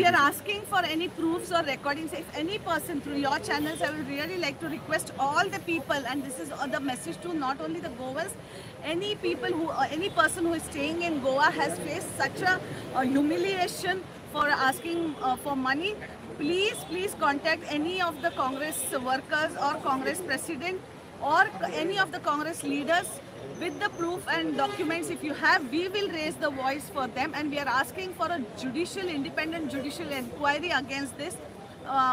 We are asking for any proofs or recordings. If any person through your channels, I would really like to request all the people, and this is the message to not only the Goans, any people who, any person who is staying in Goa has faced such a humiliation for asking for money. Please contact any of the Congress workers or Congress president or any of the Congress leaders with the proof and documents. If you have, we will raise the voice for them, and we are asking for a independent judicial inquiry against this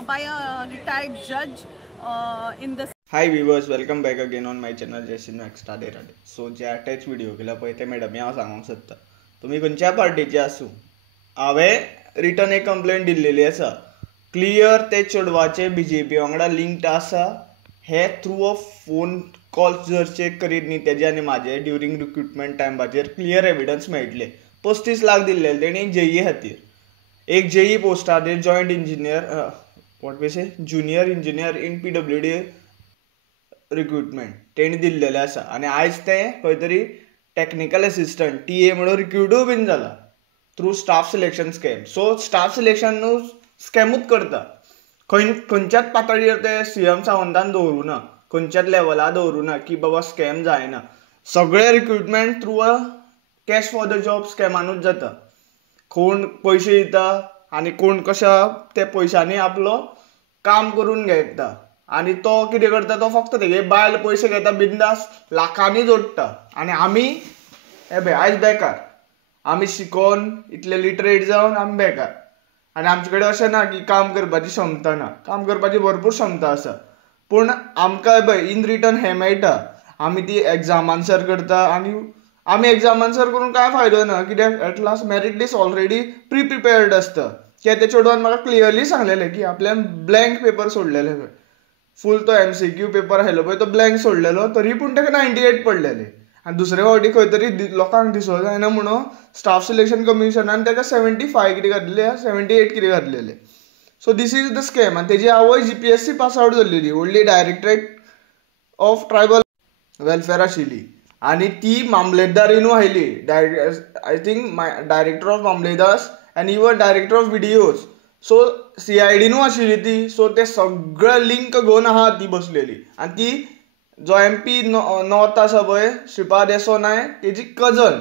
by a retired judge in the. Hi viewers, welcome back again on my channel जयसिन max Radhe Radhe. So जे attach video केला पळय ते madam हांव सांगूंक सोदता. तुमी खंयच्या पार्टीचे आसूं, हांवें रिटर्न एक कंप्लेंट दिल्लेली आसा. क्लियर ते चेडवाचे BJP वांगडा लिंक्ड आसा हे थ्रू अ फोन कॉल्स जर चेक करीत न्ही तेजे आनी म्हाजे ड्युरींग रिक्रुटमेंट टायमाचेर क्लियर एविडन्स मेळटले. 35 लाख दिल्लेले तेणी JE खातीर. एक JE पोस्टाचेर joint engineer what we say junior engineer in PWD recruitment तेणी दिल्लेले आसा. आनी आयज तें खंय तरी टॅक्निकल असिस्टंट TA म्हणून रिक्रुटूय बीन जाला through staff selection scam. So staff selection न्हू स्कॅमूच करता. खंयच्याच पातळीर ते CM सावंतान दवरूं ना, खंयच्याच लेवलार दवरूं ना की बाबा स्कॅम जायना. सगळे recruitment through a cash for the job स्कॅमानूच जाता. कोण पयशे दिता आनी कोण कशा त्या पयशांनी आपलो काम करून घेता. आनी तो कितें करता, तो फक्त तेगे बायल पयशे घेता बिंदास लाखांनी जोडटा. आनी आमी हे पळय आयज बेकार, आमी शिकोन इतले लिटरेट जावन आमी बेकार. आनी आमचे कडेन अशें ना की काम करपाची क्षमता ना, काम करपाची भरपूर क्षमता आसा. पूण आमकां पळय इन रिटर्न हें मेळटा. आमी ती एग्जाम आन्सर करता आनी आमी एग्जाम आन्सर करून कांय फायदो ना. कित्याक at last merit list already prepared आसता. कित्याक ते चेडवान म्हाका क्लियरली सांगलेलें की आपल्यान ब्लँक पेपर सोडलेले पळय, फूल तो MCQ पेपर आसलो पळय तो ब्लँक सोडलेलो, तरी पूण ताका 98 पडलेले. आनी दुसरे फावटी खंय तरी लोकांक दिसो जायना म्हणून स्टाफ सिलेक्शन कमिशनान ताका 75 कितें घातलेले, 78 कितें घातलेले. So this is the scam. आनी तेजी आवय GPSC पास आउट जाल्लेली, व्हडली डायरेक्टरेट ऑफ ट्रायबल वेलफेअर आशिल्ली. आनी ती मामलेदारीनूय आयली. आय थिंक डायरेक्टर ऑफ मामलेदार्स आनी even director of VDOs. So CIDनूय आशिल्ली ती. सो ते सगळें लिंक घेवन आहा ती बसलेली. आनी ती जो MP नॉर्थ आसा पळय श्रीपाद येसो नायक तेजी कजन.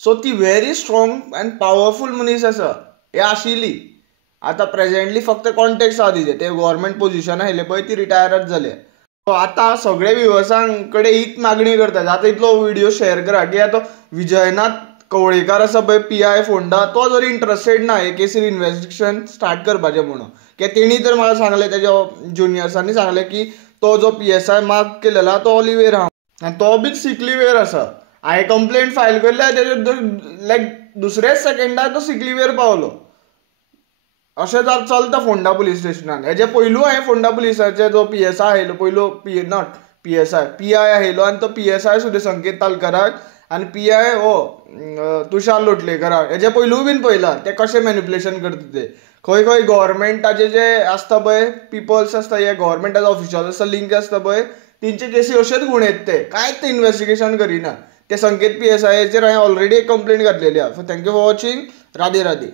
सो ती व्हेरी स्ट्रॉंग एंड पावरफूल मनीस आसा हे आशिल्ली. आतां प्रेझेंटली फक्त कॉन्टेक्ट्स आहा तिचे, ते गव्हर्मेंट पोजिशन आयले पळय ती रिटायरच जाले. सो आतां सगळे व्ह्युअर्सांक कडेन हीच मागणी करता, जाता इतलो व्हिडिओ शेअर करा की आतां विजयनाथ कवळेकार आसा पळय PI फोंडा, तो जरी इंट्रस्टेड ना हे केसीर इन्व्हेस्टिगेशन स्टार्ट करपाचें म्हणून. कित्याक तेणी तर म्हाका सांगलें, तेज्या ज्युनियर्सांनी सांगलें की तो जो PSI मार्क केलेला तो ऑलिवेर आहा आनी तो बीन सीक लिव्हेर आसा. हांवें कंप्लेंट फायल केल्ल्या तेजे लायक दुसरेच सेकंडार तो सीक लिव्हेर पावलो. अशें चलता फोंडा पुलीस स्टेशनान. हेजे पयलू हांवें फोंडा पुलिसाचे जो PSI आयलो पयलो नॉट PI आयलो आनी तो PSI सुद्दां संकेत तालकाराक आनी PI तुषार लोटलेकराक हेजे पयलूय बीन पयला ते कशें मॅनिप्युलेशन करता ते. खंय खंय गव्हर्मेंटाचे जे आसता पळय पिपल्स आसता, हे गव्हर्मेंटाचे ऑफिशियल्स आसता, लिंक आसता पळय, तेंचे केसी अशेच गुणयत ते कांयच ते इन्व्हेस्टिगेशन करिना. ते संकेत PSIचेर हांवें ऑलरेडी एक कंप्लेंट घातलेली आहा. So thank you for watching. Radhe Radhe.